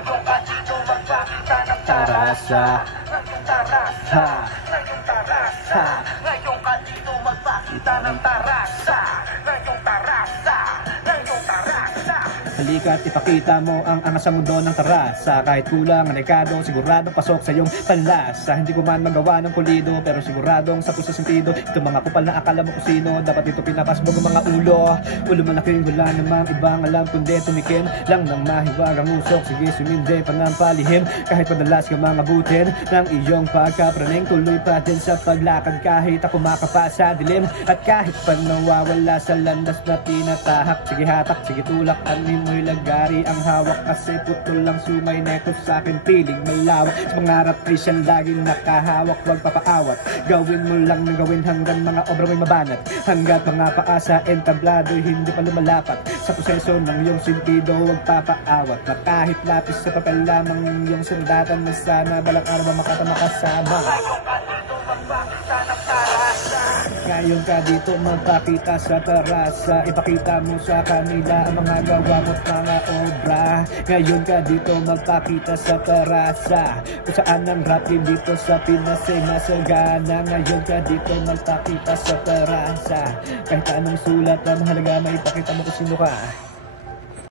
Ngayon ka dito magpakita ng Tarasa. tarasa. Ngayong tarasa. Ngayon ka dito magpakita ng tarasa. Ngayong tarasa. Ngayong tarasa. Halika't ipakita mo ang angas sa mundo ng tarasa. Kahit kulang ang rekado, siguradong pasok sa iyong panlasa. Hindi ko man magawa ng pulido, pero siguradong sa puso sentido. Ito mga kupal na akala mo kung sino, dapat ito pinapasbog ang mga ulo. Ulo malaking wala namang ibang alam, kundi tumikim lang ng mahiwagang usok. Sige sumindi pa ng palihim, kahit madalas ka mga butin ng iyong pagkapraning. Tuloy pa din sa paglakad kahit ako makapa sa dilim. At kahit pa nawawala sa landas na tinatahak. Sige hatak, sige tulak, anin mo'y lagari ang hawak. Kasi putol lang sumay neto sa akin piling malawak. Sa pangarap ay siyang laging nakahawak, huwag papaawat. Gawin mo lang ng gawin hanggang mga obra may mabanat. Hanggat mga paasa entablado hindi pa lumalapat. Sa proseso ng iyong sentido huwag papaawat. Na kahit lapis sa papel lamang iyong sundatan na sana balang araw makatama kasama. Ngayon ka dito magpakita sa tarasa. Ipakita mo sa kanila ang mga gawa mo't mga obra. Ngayon ka dito magpakita sa tarasa. Kung saan ang rap dito sa Pinas ay masagana. Ngayon ka dito magpakita sa tarasa. Kahit anong sulat na mahalaga maipakita mo kung sino ka.